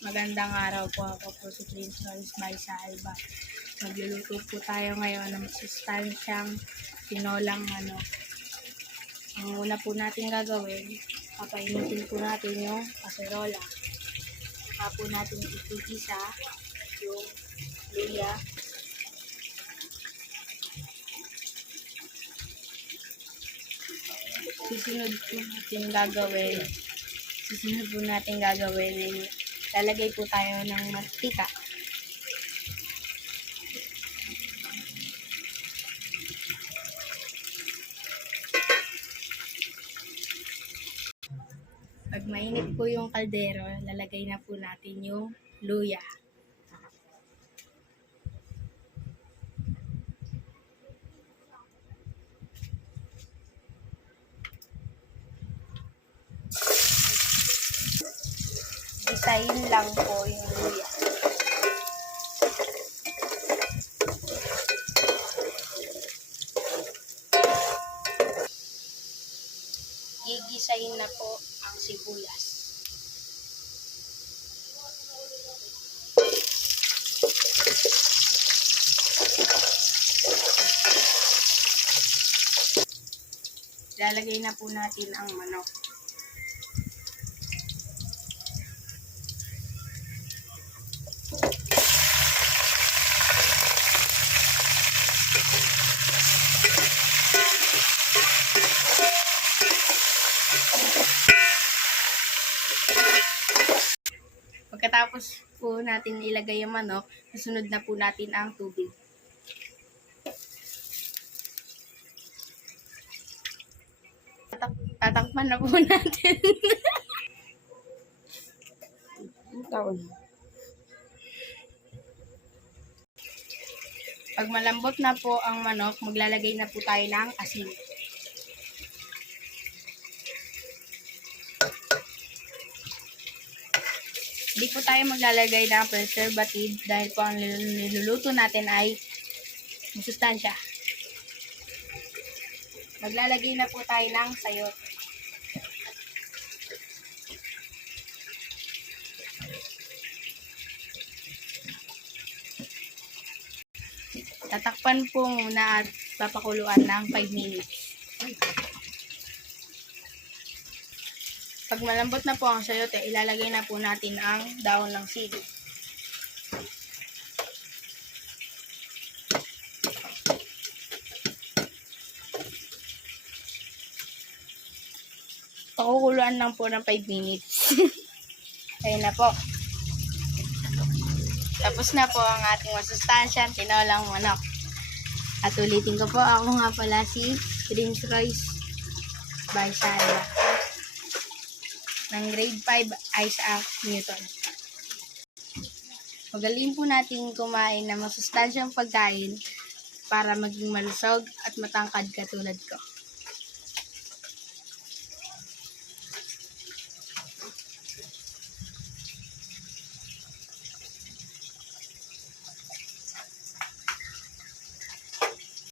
Magandang araw po, ako po si Prince Royce by sa Alba. Magluluto po tayo ngayon ng masustansyang tinolang manok. Ang una po natin gagawin, papainitin po natin yung kaserola. Saka po natin itigisa yung luya. Susunod po natin gagawin, lalagay po tayo ng mantika. Pag mainit po yung kaldero, lalagay na po natin yung luya. Isahin lang po yung luya. Gigisahin na po ang sibuyas. Lalagay na po natin ang manok. Pagkatapos po natin ilagay ang manok, susunod na po natin ang tubig. Tatakpan na po natin. Pag malambot na po ang manok, maglalagay na po tayo ng asin. Hindi po tayo maglalagay ng preservative dahil po ang niluluto natin ay masustansya. Maglalagay na po tayo ng sayote. Tatakpan po muna at papakuluan ng 5 minutes. Pag malambot na po ang sayote, ilalagay na po natin ang dahon ng sili. Pakukuluan lang po ng 5 minutes. Ayun na po. Tapos na po ang ating masustansyang tinolang manok. At ulitin ko po, ako nga pala si Prince Royce by Alba ng grade 5 Isaac Newton. Magaling po natin kumain ng masustansyang pagkain para maging malusog at matangkad katulad ko.